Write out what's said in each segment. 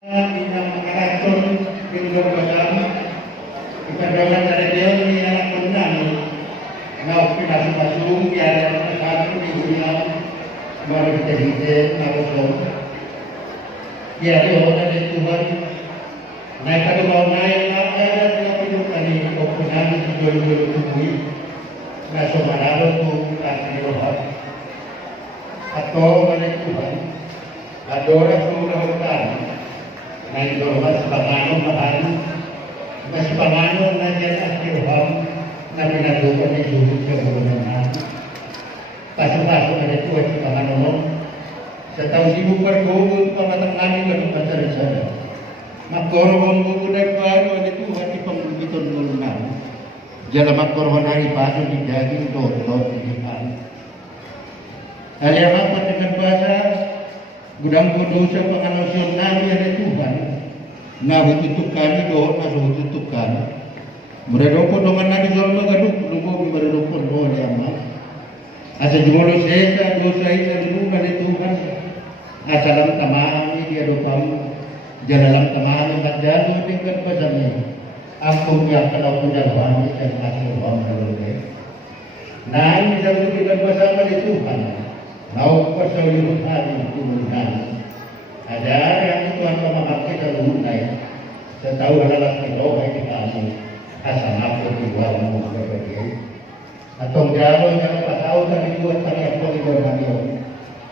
Bilang mengatur pintu badan kita dalam dari dia ni anak benar ni nak pindah pasung dia satu di dunia baru kita hidup nak dia ada orang dari Tuhan naik pada bawah naik ada dia pintu kali kopunan jual tubuh nak somaralo tu kasih rohat atau dari Tuhan ada orang sudah na idormas pangano mahal mas pangano na diyan at kirham na pinatukan ni Judith sa gulungan kaso-kaso na ito at pangano mo sa taong sibu pergubod pamatangani ka ng pansarinsada magkorong bukunan pa ano ito at ipangbiton gulungan diyan magkorong hari paso di daging dot-dot di pan aliyaman patikan basa gudang kudu sa panganasyon namin ada Tuhan na hututukan do na hututukan mereka pun dengan nabi zulma gaduk nunggu mereka pun do ama asa jumulo sesa dosa isa dulu dari Tuhan asalam tamami dia dopam jadalam tamami kadjalu dengan pasami aku yang kalau punya wani dan masih wam dulu nah ini satu dengan bersama di Tuhan Nau persoalan hari kemudian ada yang Tuhan memakai dalam dunia. Setahu adalah kita yang kami asal aku di luar berbagai. Atau jauh yang tak tahu kan dibuat kami apa di berbagai.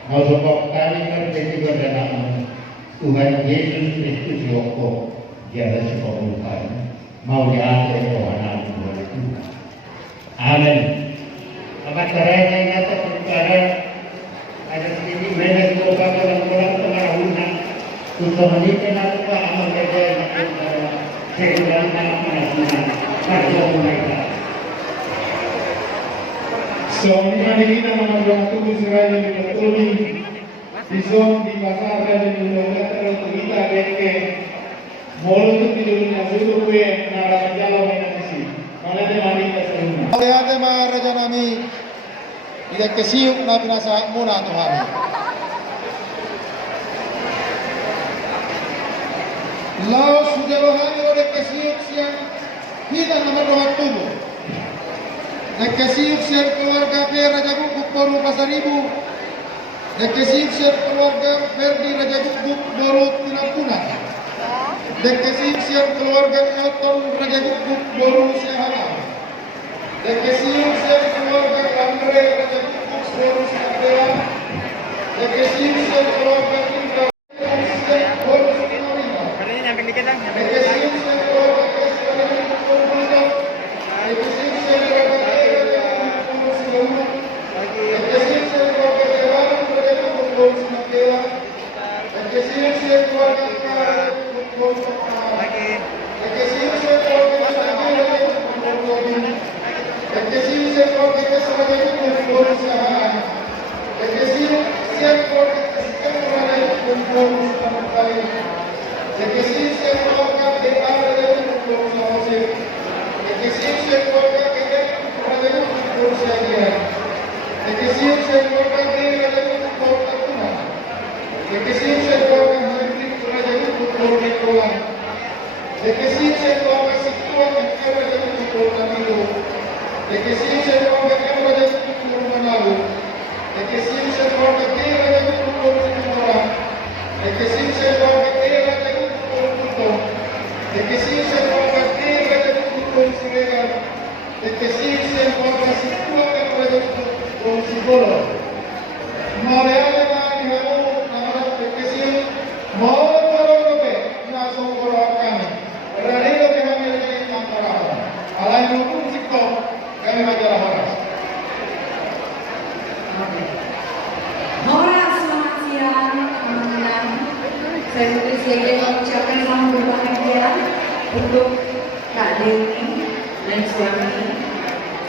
Nau sebab kami terjadi berdalam Tuhan Yesus Kristus Yoko dia ada sepenuhnya mau diatur Tuhan itu. Amin. Apa caranya yang kata kepada ada sedikit banyak orang pengaruhnya untuk menikah apa amal kerja yang sehingga pada mereka. So, ini nama orang tubuh seraya di Katoli, di zon di pasar dan di luar terus kita beke, mulu tu di dunia sudah kue nara jalan yang nasi, mana ada mari keseluruhan. Oleh ada maharaja nami. Tidak kesiuk na pinasa muna Tuhan. Laos sudah rohani oleh kesiuk siang kita nomor rohat tubuh. Dan kesiuk siang keluarga Raja Guguk Boru Pasar Ibu. Dan kesiuk siang keluarga Ferdi Raja Guguk Boru Tinapuna. Dan kesiuk siang keluarga Elton Raja Guguk Boru Siahala. Dan kesiuk siang keluarga Andre Raja Guguk Boru Siahala. Dan kesiuk siang keluarga Indra Boru Siahala. Dan kesiuk siang keluarga Kesya Raja Guguk Boru. Dan kesiuk siang keluarga Raja Guguk Boru Siahala. Dan kesiuk siang keluarga Dewan Raja Guguk Boru Siahala. Dan kesiuk siang keluarga Raja Guguk Boru Siahala. Dan kesiuk siang keluarga Raja Guguk Boru Siahala. Dan kesiu saya keluarga keluarga itu berusaha. Dan kesiu saya keluarga itu berusaha. Dan kesiu saya keluarga itu berusaha. Dan kesiu saya keluarga itu berusaha. Dan kesiu saya keluarga itu berusaha. Dan kesiu saya keluarga itu berusaha. Dan kesiu saya keluarga itu berusaha. De que si se ponga que no haya un manado, de que si se ponga que haya un punto, de que si se ponga que haya un punto, de que si se ponga que haya un punto, de que si se ponga si tú que no haya un psicólogo. No le haga nada ni nada, de que si no lo que no son por acá. Realidad que kami lagi antara. Alai pun sikto kami majalah Horas. Horas, selamat siang teman-teman. Saya Putri Siaga mengucapkan selamat berbahagia untuk Kak Dewi dan suami.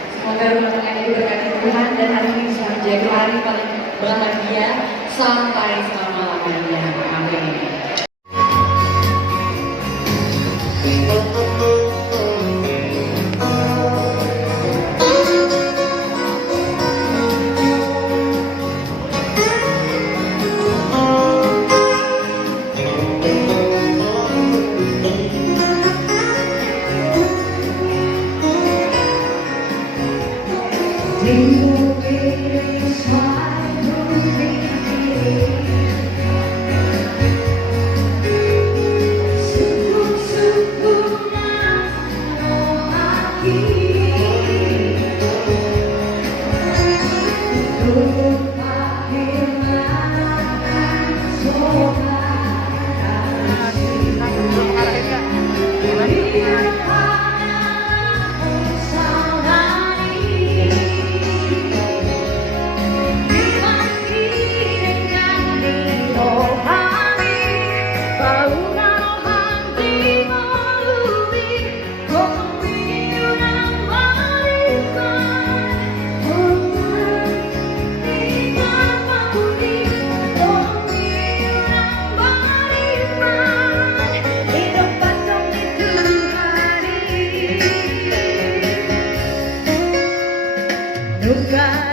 Semoga rumah tangga ini berkati Tuhan dan hari ini bisa menjadi hari paling bahagia sampai selama-lamanya. Amin. luka